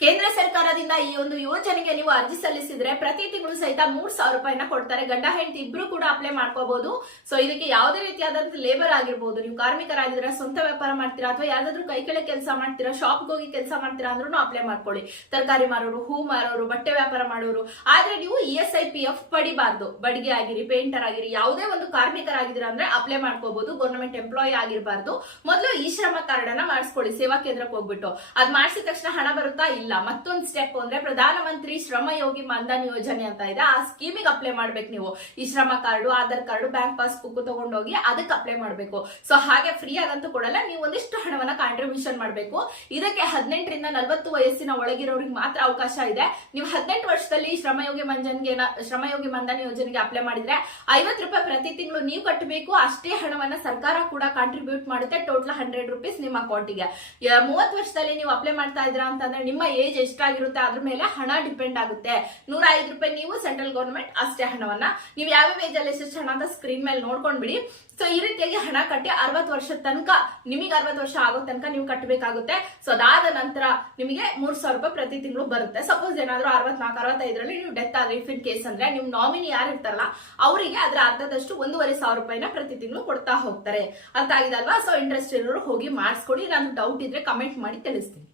ಕೇಂದ್ರ ಸರ್ಕಾರದಿಂದ ಈ ಒಂದು ಯೋಜನೆಗೆ ನೀವು ಅರ್ಜಿ ಸಲ್ಲಿಸಿದ್ರೆ ಪ್ರತಿ ತಿಂಗಳು ಸಹಿತ 3,000 ರೂಪಾಯಿನ ಕೊಡ್ತಾರೆ. ಗಂಡ ಹೆಂಡತಿ ಇಬ್ರು ಕೂಡ ಅಪ್ಲೈ ಮಾಡ್ಕೋಬಹುದು. ಸೊ ಇದಕ್ಕೆ ಯಾವುದೇ ರೀತಿಯಾದಂತ ಲೇಬರ್ ಆಗಿರ್ಬೋದು, ನೀವು ಕಾರ್ಮಿಕರಾಗಿದ್ರೆ, ಸ್ವಂತ ವ್ಯಾಪಾರ ಮಾಡ್ತೀರಾ ಅಥವಾ ಯಾವ್ದಾದ್ರು ಕೈ ಕೆಳಗೆ ಕೆಲಸ ಮಾಡ್ತೀರಾ, ಶಾಪ್ ಹೋಗಿ ಕೆಲಸ ಮಾಡ್ತೀರಾ ಅಂದ್ರೂ ಅಪ್ಲೈ ಮಾಡ್ಕೊಳ್ಳಿ. ತರಕಾರಿ ಮಾರೋರು, ಹೂ ಮಾರೋರು, ಬಟ್ಟೆ ವ್ಯಾಪಾರ ಮಾಡೋರು. ಆದ್ರೆ ನೀವು ESIPF ಪಡಿಬಾರ್ದು. ಬಡಿಗೆ ಆಗಿರಿ, ಪೇಂಟರ್ ಆಗಿರಿ, ಯಾವುದೇ ಒಂದು ಕಾರ್ಮಿಕರಾಗಿದ್ದೀರಾ ಅಂದ್ರೆ ಅಪ್ಲೈ ಮಾಡ್ಕೋಬಹುದು. ಗವರ್ನಮೆಂಟ್ ಎಂಪ್ಲಾಯಿ ಆಗಿರಬಾರ್ದು. ಮೊದಲು ಈ ಶ್ರಮ ಕಾರ್ಡ್ ಅನ್ನ ಮಾಡಿಸ್ಕೊಳ್ಳಿ ಸೇವಾ ಕೇಂದ್ರಕ್ಕೆ ಹೋಗ್ಬಿಟ್ಟು. ಅದ್ ಮಾಡಿಸಿದ ತಕ್ಷಣ ಹಣ ಬರುತ್ತಾ? ಇಲ್ಲ. ಮತ್ತೊಂದು ಸ್ಟೆಪ್ ಅಂದ್ರೆ ಪ್ರಧಾನ ಮಂತ್ರಿ ಶ್ರಮ ಯೋಗಿ ಮಾನ್ಧನ್ ಯೋಜನೆ ಅಂತ ಇದೆ. ಆ ಸ್ಕೀಮಿಗೆ ಅಪ್ಲೈ ಮಾಡ್ಬೇಕು ನೀವು. ಈ ಶ್ರಮ card, Aadhaar card, bank pass book ತಗೊಂಡೋಗಿ ಅದಕ್ಕೆ ಅಪ್ಲೈ ಮಾಡ್ಬೇಕು. ಸೊ ಹಾಗೆ ಫ್ರೀ ಆಗಂತೂ ಕೊಡಲ್ಲ, ನೀವು ಒಂದಿಷ್ಟು ಹಣವನ್ನ ಕಾಂಟ್ರಿಬ್ಯೂಷನ್ ಮಾಡ್ಬೇಕು. ಇದಕ್ಕೆ 18 ರಿಂದ 40 ವಯಸ್ಸಿನ ಒಳಗಿರೋರಿಗೆ ಮಾತ್ರ ಅವಕಾಶ ಇದೆ. ನೀವು 18 ವರ್ಷದಲ್ಲಿ ಶ್ರಮಯೋಗಿ ಮಾನ್ಧನ್ ಯೋಜನೆಗೆ ಅಪ್ಲೈ ಮಾಡಿದ್ರೆ 50 ರೂಪಾಯಿ ಪ್ರತಿ ತಿಂಗಳು ನೀವು ಕಟ್ಟಬೇಕು. ಅಷ್ಟೇ ಹಣವನ್ನ ಸರ್ಕಾರ ಕೂಡ ಕಾಂಟ್ರಿಬ್ಯೂಟ್ ಮಾಡುತ್ತೆ. ಟೋಟಲ್ 100 ರೂಪೀಸ್ ನಿಮ್ಮ ಅಕೌಂಟಿಗೆ. 30 ವರ್ಷದಲ್ಲಿ ನೀವು ಅಪ್ಲೈ ಮಾಡ್ತಾ ಇದ್ದೀರಾ ಅಂತಂದ್ರೆ ನಿಮ್ಮ ಏಜ್ ಎಷ್ಟಾಗಿರುತ್ತೆ ಅದ್ರ ಮೇಲೆ ಹಣ ಡಿಪೆಂಡ್ ಆಗುತ್ತೆ. 105 ರೂಪಾಯಿ ನೀವು, ಸೆಂಟ್ರಲ್ ಗವರ್ನಮೆಂಟ್ ಅಷ್ಟೇ ಹಣವನ್ನ. ನೀವು ಯಾವ ಏಜ್ ಅಲ್ಲಿ ಎಷ್ಟು ಹಣ ಅಂತ ಸ್ಕ್ರೀನ್ ಮೇಲೆ ನೋಡ್ಕೊಂಡ್ಬಿಡಿ. ಸೊ ಈ ರೀತಿಯಾಗಿ ಹಣ ಕಟ್ಟಿ 60 ವರ್ಷದ ತನಕ, ನಿಮಗೆ 60 ವರ್ಷ ಆಗೋ ತನಕ ನೀವು ಕಟ್ಟಬೇಕಾಗುತ್ತೆ. ಸೊ ಅದಾದ ನಂತರ ನಿಮಗೆ 3,000 ರೂಪಾಯಿ ಪ್ರತಿ ತಿಂಗಳು ಬರುತ್ತೆ. ಸಪೋಸ್ ಏನಾದ್ರು 64, 65ರಲ್ಲಿ ನೀವು ಡೆತ್ ಆದ್ರೆ, ಇಫ್ ಇನ್ ಕೇಸ್ ಅಂದ್ರೆ ನೀವು ನಾಮಿನಿ ಯಾರು ಇರ್ತಾರಲ್ಲ ಅವರಿಗೆ ಅದರ ಅರ್ಧದಷ್ಟು 1,500 ರೂಪಾಯಿನ ಪ್ರತಿ ತಿಂಗಳು ಕೊಡ್ತಾ ಹೋಗ್ತಾರೆ. ಅರ್ಥ ಆಗಿದೆ ಅಲ್ವಾ? ಸೊ ಇಂಟ್ರೆಸ್ಟ್ ಇರೋರು ಹೋಗಿ ಮಾಡಿಸ್ಕೊಡಿ. ನಾನು ಡೌಟ್ ಇದ್ರೆ ಕಮೆಂಟ್ ಮಾಡಿ ತಿಳಿಸ್ತೀನಿ.